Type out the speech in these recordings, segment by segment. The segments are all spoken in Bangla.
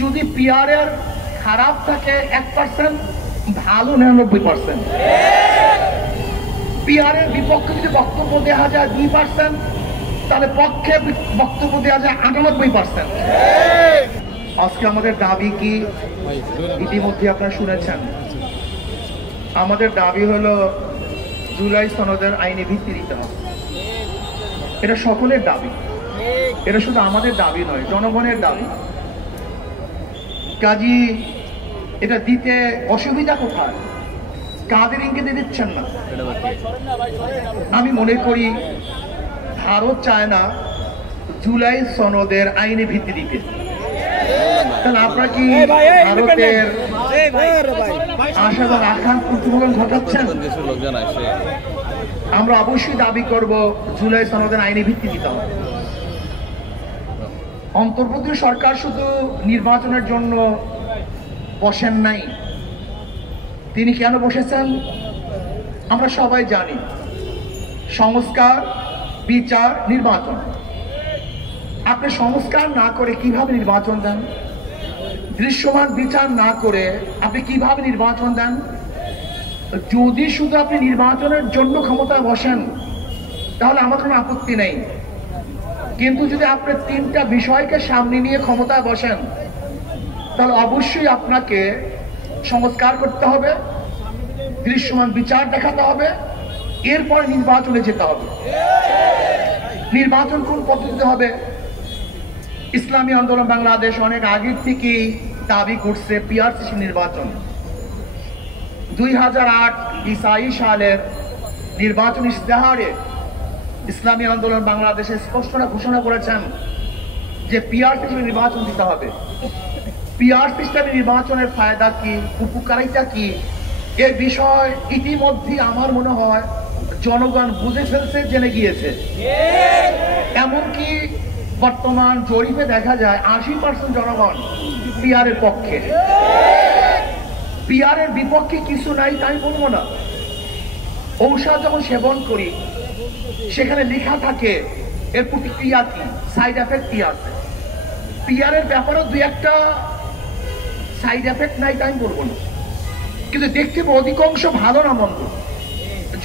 যদি পিআর এর খারাপ থাকে 1%, ভালো 99%। পিআর এর বিপক্ষে যদি বক্তব্য দেওয়া যায় 2%, তাহলে পক্ষে বক্তব্য দেওয়া যায় 98%। আজকে আমাদের দাবি কি ইতিমধ্যে আপনারা শুনেছেন। আমাদের দাবি হলো জুলাই সনদের আইনি ভিত্তি দিতে হবে। এটা সকলের দাবি, এটা শুধু আমাদের দাবি নয়, জনগণের দাবি। কাজী এটা দিতে অসুবিধা কোথায়? কাদের ইঙ্গিতে দিচ্ছেন না? আমি মনে করি ভারত চায় না জুলাই সনদের আইনি ভিত্তি দিতে। তাহলে আপনারা কি ভারতের আশা এবং আকাঙ্ক্ষা প্রতিফলন ঘটাচ্ছেন? আমরা অবশ্যই দাবি করব জুলাই সনদের আইনি ভিত্তি দিতে হবে। অন্তর্বর্তী সরকার শুধু নির্বাচনের জন্য বসেন নাই। তিনি কেন বসেছেন আমরা সবাই জানি। সংস্কার, বিচার, নির্বাচন। আপনি সংস্কার না করে কিভাবে নির্বাচন দেন? দৃশ্যমান বিচার না করে আপনি কিভাবে নির্বাচন দেন? যদি শুধু আপনি নির্বাচনের জন্য ক্ষমতায় বসেন তাহলে আমার কোনো আপত্তি নেই, কিন্তু যদি আপনি তিনটা বিষয়কে সামনে নিয়ে ক্ষমতায় বসেন তাহলে অবশ্যই আপনাকে সংস্কার করতে হবে, দৃশ্যমান বিচার দেখাতে হবে, এরপর নির্বাচনে যেতে হবে। নির্বাচন কোন পদ্ধতিতে হবে? ইসলামী আন্দোলন বাংলাদেশ অনেক আগের থেকেই দাবি করছে পিআরসি নির্বাচন। 2008 সালের নির্বাচন ইশতেহারে ইসলামী আন্দোলন বাংলাদেশে স্পষ্ট ঘোষণা করেছেন যে পিআর সিস্টেমে নির্বাচন দিতে হবে। পিআর সিস্টেমে নির্বাচনের ফায়দা কি, উপকারিতা কি, এর বিষয় ইতিমধ্যে আমার মনে হয় জনগণ বুঝে ফেলছে, জেনে গিয়েছে। এমনকি বর্তমান জরিপে দেখা যায় 80% জনগণ পিআর এর পক্ষে। পিআর এর বিপক্ষে কিছু নাই তাই বলবো না। ঔষধ যখন সেবন করি সেখানে লেখা থাকে এর প্রতিক্রিয়া কি, সাইড এফেক্ট কি আছে। পিআর এর ব্যাপারে দুই একটা সাইড এফেক্ট নাই তাই বলবো না, কিন্তু দেখতে অধিকাংশ ভালো না মন্দ।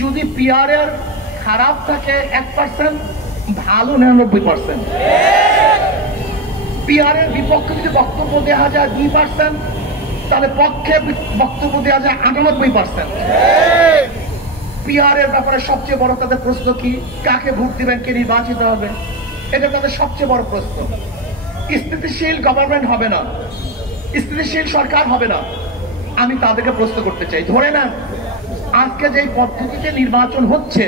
যদি পিআর এর খারাপ থাকে 1%, ভালো 99%। পিআর এর বিপক্ষে যদি বক্তব্য দেওয়া যায় 2%, তাহলে পক্ষে বক্তব্য দেওয়া যায় 98%। পিআর এর ব্যাপারে সবচেয়ে বড় তাদের প্রশ্ন কি? কাকে ভোট দিবেন, কে নির্বাচিত হবে? এটা তাদের সবচেয়ে বড় প্রশ্ন। স্থিতিশীল গভর্নমেন্ট হবে না, স্থিতিশীল সরকার হবে না। আমি তাদেরকে প্রশ্ন করতে চাই, ধরে নেন আজকে যে পদ্ধতিতে নির্বাচন হচ্ছে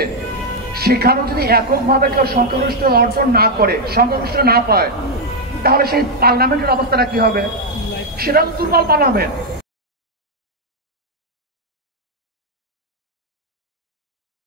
সেখানেও যদি এককভাবে কেউ সংখ্যাগরিষ্ঠ অর্জন না করে, সংখ্যাগরিষ্ঠ না পায়, তাহলে সেই পার্লামেন্টের অবস্থাটা কি হবে? সেটা দুর্বল পার্লামেন্ট।